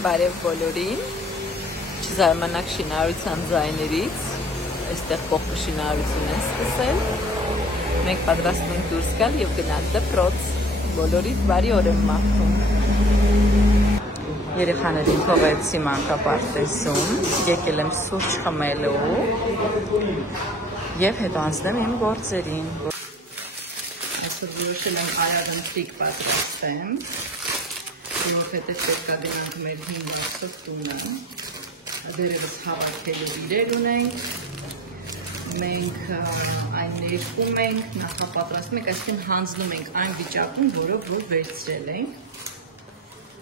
բարև բոլորին, չզարմանաք շինարարության ձայներից, այստեղ փոքր շինարարություն են սկսել, մենք պատրաստվում ենք դուրս գալ և գնալ դպրոց, բոլորիդ բարի օր եմ մաղթում։ Երեխաներին թողեցի մանկապարտեզում, եկել եմ սուրճ խմելու և հետո անցնեմ իմ գործերին։ Այսօր որոշել եմ արևընթրիկ պատրաստեմ, որովհետև պետք է գնանք մեր հինգ տունը, դերևս հավաքելու իրեր ունենք, մենք այն ներկում ենք, նախապատրաստում ենք, այսինքն հանձնում ենք այն վիճակում, որով որ վերցրել ենք,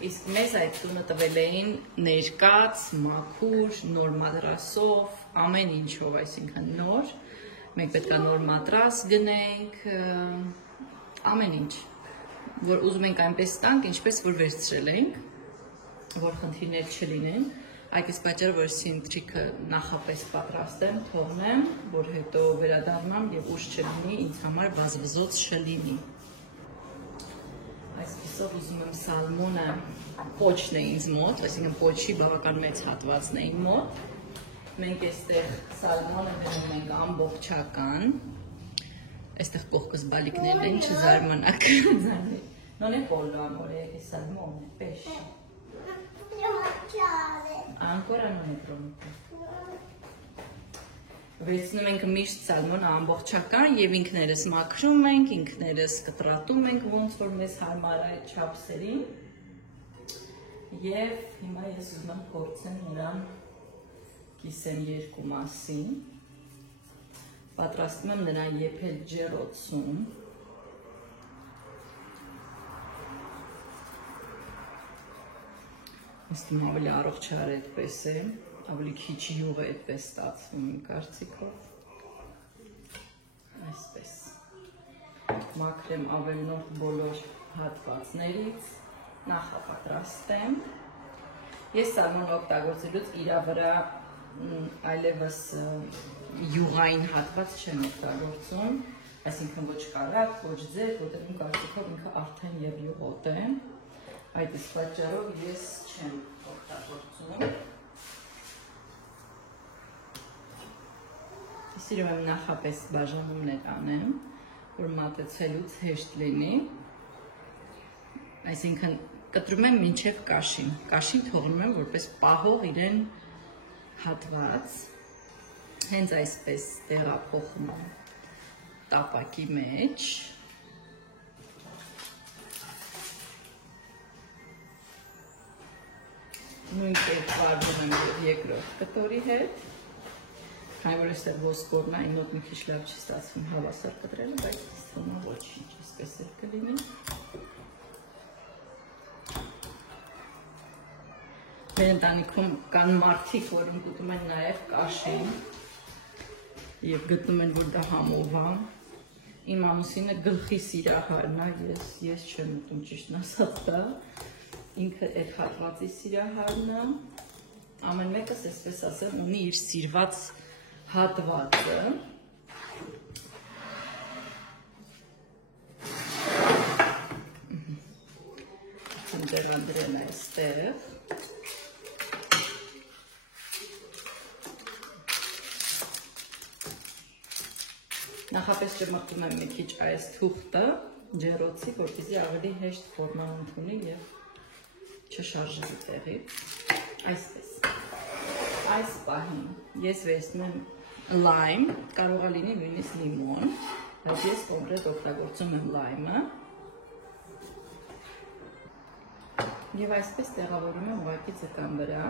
իսկ մեզ այդ տունը տվել էին ներկած, մաքուր, նոր մադրասով, ամեն ինչով, այսինքն նոր, մենք պետք է նոր մատրաս գնենք, ամեն ինչ, որ ուզում ենք այնպես տանք, ինչպես որ վերցրել ենք, որ խնդիրներ չլինեն, այդ իսկ պատճառը, որ սինտրիկը նախապես պատրաստեմ, թողնեմ, որ հետո վերադառնամ և ուշ չլինի, ինձ համար վազվզոց չլինի։ Այսպիսով ուզում եմ սալմոնը, պոչն է ինձ մոտ, այսինքն պոչի բավական մեծ հատվածն է իմ մոտ, մենք այստեղ սալմոնը դնում ենք ամբողջական, այստեղ կողքս բալիկներն են, չզարմանաք, non è pollo amore, è salmone, pesce. Ancora non è pronto. Վերցնում ենք միշտ սալմոնը ամբողջական և ինքներս մաքրում ենք, ինքներս կտրատում ենք, ոնց որ մեզ հարմար է այդ չափսերին և հիմա ես ուզում եմ փորձեմ նրան կիսեմ երկու մասին, պատրաստում եմ նրան եփել ջեռոցում, Իստում ավելի առողջար այդպես է, ավելի քիչ յուղ է այդպես ստացվում իմ կարծիքով, այսպես, մաքրեմ ավելնորդ բոլոր հատվածներից, նախապատրաստեմ, ես սալմոն օգտագործելուց իրա վրա այլևս յուղային հատված չեմ օգտագործում, այսինքն ոչ կարակ, ոչ ձեր, որտեղ իմ կարծիքով ինքը արդեն և յուղոտ է, այդ իսկ պատճառով ես չեմ օգտագործում։ Սիրում եմ նախապես բաժանումներ անեմ, որ մատեցելուց հեշտ լինի, այսինքն կտրում եմ մինչև կաշին, կաշին թողնում եմ որպես պահող իրեն հատված, հենց այսպես տեղափոխում եմ տապակի մեջ, նույն կերպ վարվում եմ երկրորդ կտորի հետ, քանի որ այստեղ ոսկորն է, այն մոտ մի քիչ լավ չի ստացվում հավասար կտրելը, բայց թվում է ոչինչ, այսպես էլ կլինի։ Մեր ընտանիքում կան մարդիկ, որ ուտում են նաև կաշին և գտնում են, որ դա համով է։ Իմ ամուսինը գլխի սիրահարն է, ես չեմ ուտում ճիշտն ասած դա։ Ինքը այդ հատվածի սիրահարն է, ամեն մեկս այսպես ասեմ ունի իր սիրված հատվածը։ Ում տեղադրել այստեղ։ Նախապես ճմրտում եմ մի քիչ այս թուղթը ջեռոցի, որպեսզի ավելի հեշտ ֆորմա ընդունի և չշարժվի տեղից, այսպես, այս պահին ես վերցնում եմ լայմ, կարող է լինի նույնիսկ լիմոն, բայց ես կոնկրետ օգտագործում եմ լայմը և այսպես տեղավորում եմ ուղղակի ձկան վրա,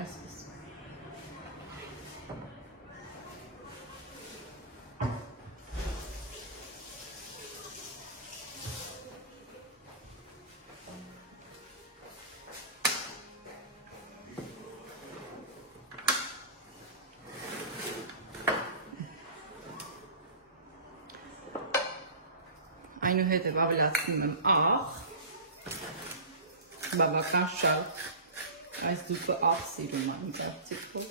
այսպես. Այնուհետև ավելացնում եմ աղ, բավական շատ, այս դուպը աղ սիրում եմ կարծիքով,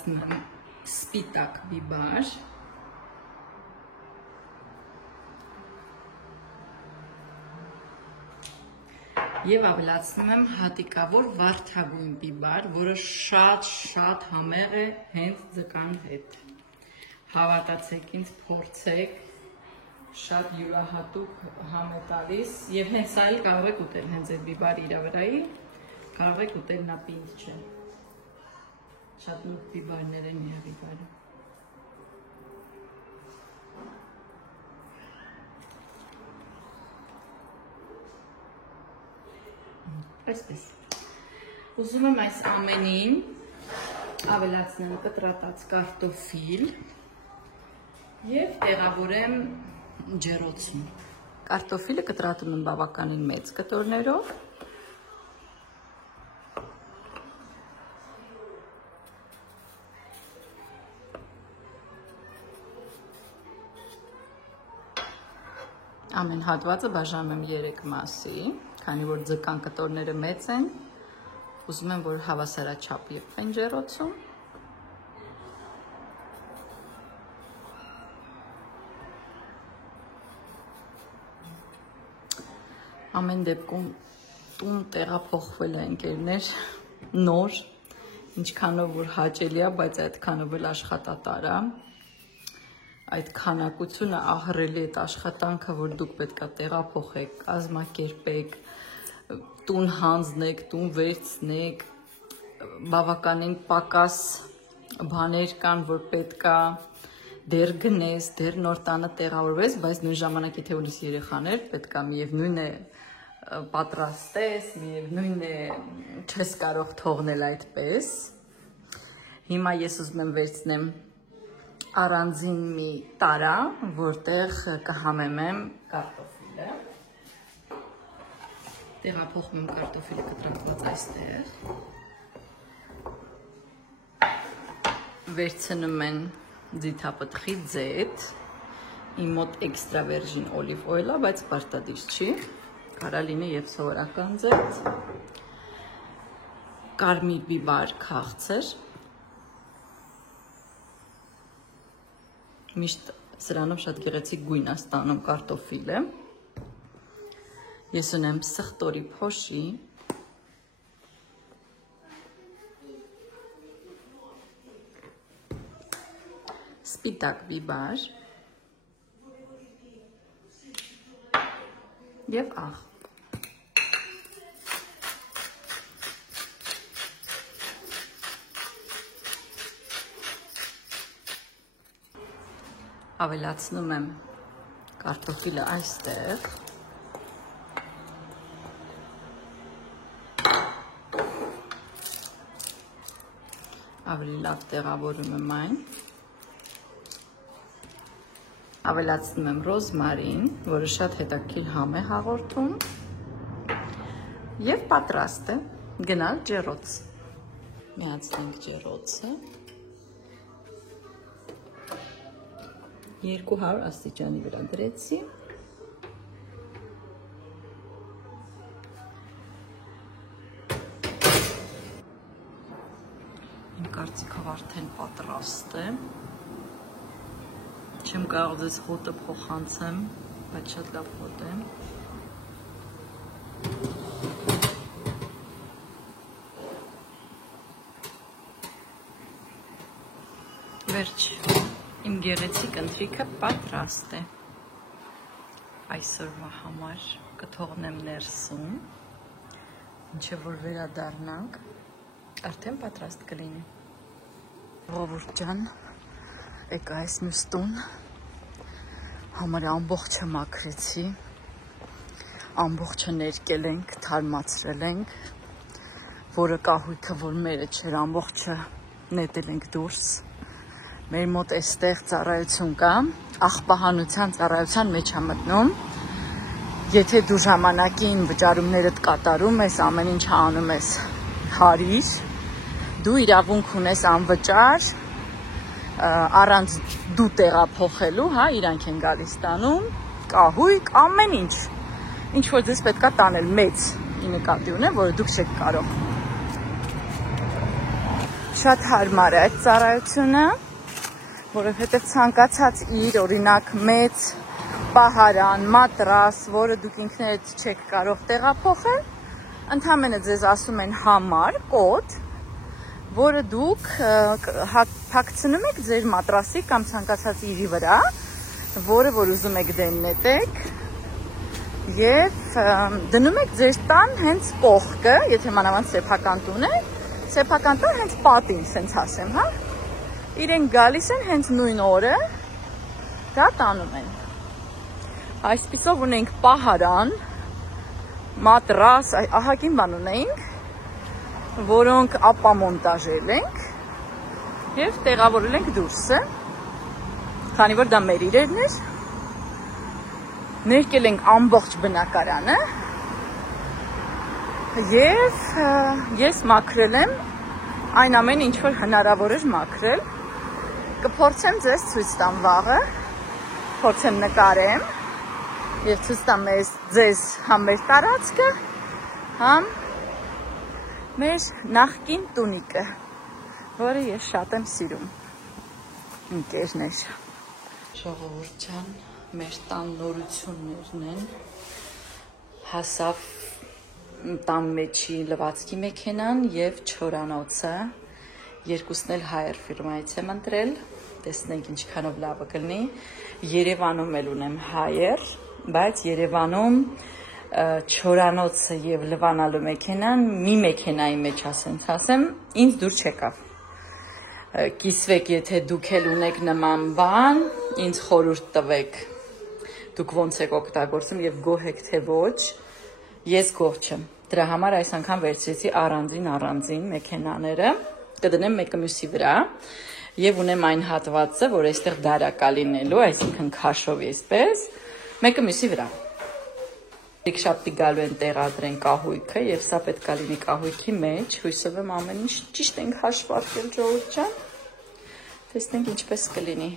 ավելացնում եմ սպիտակ բիբար, եւ ավելացնում եմ հատիկավոր վարդագույն բիբար, որը շատ համեղ է հենց ձկան հետ։ Հավատացեք ինձ, փորձեք, շատ յուրահատուկ համ է տալիս եւ հենց սա էլ կարող եք ուտել, հենց այդ բիբարը իր վրայի կարող եք ուտել, նա պինդ չէ։ Շատ մուգ բիբարներ են իր բիբարը։ Այսպես։ Ուզում եմ այս ամենին ավելացնեմ կտրատած կարտոֆիլ եւ տեղավորեմ ջեռոցում։ Կարտոֆիլը կտրատում եմ բավականին մեծ կտորներով։ Ամեն հատվածը բաժանում եմ 3 մասի, քանի որ ձկան կտորները մեծ են, ուզում եմ, որ հավասարաչափ եղվեն ջեռոցում։ Ամեն դեպքում տուն տեղափոխվել է ընկերներ, նոր, ինչքանով որ հաճելի է, բայց այդքանով էլ աշխատատար է։ Այդ քանակությունը ահռելի այդ աշխատանքը, որ դուք պետք է տեղափոխեք, կազմակերպեք, տուն հանձնեք, տուն վերցնեք, բավականին պակաս բաներ կան, որ պետք է դեռ գնես, դեռ նոր տանը տեղավորվես, բայց նույն ժամանակ եթե ունես երեխաներ, պետք է միևնույն է պատրաստես, միևնույն է չես կարող թողնել այդպես։ Հիմա ես ուզում եմ վերցնեմ առանձին մի տարա, որտեղ կհամեմեմ կարտոֆիլը։ Տեղափոխում եմ կարտոֆիլը կտրատված այստեղ։ Վերցնում են ձիթապտղի ձեթ, իմ մոտ էքստրա վերջին օլիվ օյլ է, բայց պարտադիր չի, կարա լինի եւ սովորական ձեթ, կարմիր բիբար քաղցր, միշտ սրանով շատ գեղեցիկ գույն է ստանում կարտոֆիլը, ես ունեմ սխտորի փոշի, սպիտակ բիբար եւ աղ։ Ավելացնում եմ կարտոֆիլը այստեղ, ավելի լավ տեղավորում եմ այն, ավելացնում եմ ռոզմարին, որը շատ հետաքրքիր համ է հաղորդում, եւ պատրաստ է գնալ ջեռոց։ Միացնենք ջեռոցը։ 200 աստիճանի վրա դրեցի։ Իմ կարծիքով արդեն պատրաստ է։ Չեմ կարող ձեզ հոտը փոխանցեմ, բայց շատ լավ հոտ է։ Վերջ։ Իմ գեղեցիկ ընթրիքը պատրաստ է։ Այսօրվա համար կթողնեմ ներսում, ինչեւ որ վերադառնանք, արդեն պատրաստ կլինի։ Ժողովուրդ ջան, եկա այս նստուն, համար ամբողջը մաքրեցի, ամբողջը ներկել ենք, թարմացրել ենք, որը կահույքը, որ մերը չէր, ամբողջը նետել ենք դուրս։ Մեր մոտ էստեղ ծառայություն կա, աղբահանության ծառայության մեջ է մտնում։ Եթե դու ժամանակին վճարումներդ կատարում ես, ամեն ինչ անում ես հարիր, դու իրավունք ունես անվճար, առանց դու տեղափոխելու, հա, իրանք են գալիս տանում, կահույք, ամեն ինչ, ինչ որ ձեզ պետք է տանել, մեծ ի նկատի ունեմ, որը դուք չեք կարող։ շատ հարմար է այդ ծառայությունը, որովհետև ցանկացած իր, օրինակ, մեծ պահարան, մատրաս, որը դուք ինքներդ չեք կարող տեղափոխել, ընդհանրապես ձեզ ասում են համար, կոդ, որը դուք փակցնում եք ձեր մատրասի կամ ցանկացած իրի վրա, որը որ ուզում եք դեննետեք եւ դնում եք ձեր տան հենց կողքը, եթե մանավանդ սեփական տուն է, սեփական տան հենց պատին, սենց ասեմ, հա։ Իրենք գալիս են հենց նույն օրը, դա տանում են։ Այսպիսով ունենք պահարան, մատրաս, ահագին բան ունենք, որոնք ապամոնտաժել ենք եւ տեղավորել ենք դուրսը, քանի որ դա մեր իրերն էր, ներկել ենք ամբողջ բնակարանը եւ ես մաքրել եմ այն ամեն ինչ որ հնարավոր էր մաքրել, կփորձեմ ձեզ ցույց տամ վաղը, փորձեմ նկարեմ եւ ցույց տամ ձեզ համ մեր տարածքը, համ մեր նախկին տունիկը, որը ես շատ եմ սիրում, ընկերներ։ Ժողովուրդ ջան, մեր տան նորություններն են, հասավ տան մեջի լվացքի մեքենան եւ չորանոցը, երկուսն էլ հայեր ֆիրմայից եմ ընտրել, տեսնենք ինչքանով լավը կլինի, Երևանում էլ ունեմ հայեր, բայց Երևանում չորանոցը եւ լվանալու մեքենան մի մեքենայի մեջ ասեմ, ինձ դուր չեկավ։ Կիսվեք, եթե դուք էլ ունեք նման բան, ինձ խորհուրդ տվեք, դուք ոնց եք օգտագործում եւ գոհ եք թե ոչ, ես գոհ չեմ։ Դրա համար այս անգամ վերցրեցի առանձին մեքենաները, կդնեմ մեկը մյուսի վրա եւ ունեմ այն հատվածը, որ այստեղ դարակա լինելու, այսինքն քաշով այսպես, մեկը մյուսի վրա։ Շաբթի գալու են տեղադրեն կահույքը եւ սա պետք է լինի կահույքի մեջ, հույսով եմ ամեն ինչ ճիշտ ենք հաշվարկել, ժողովուրդ ջան։ Տեսնենք ինչպես կլինի։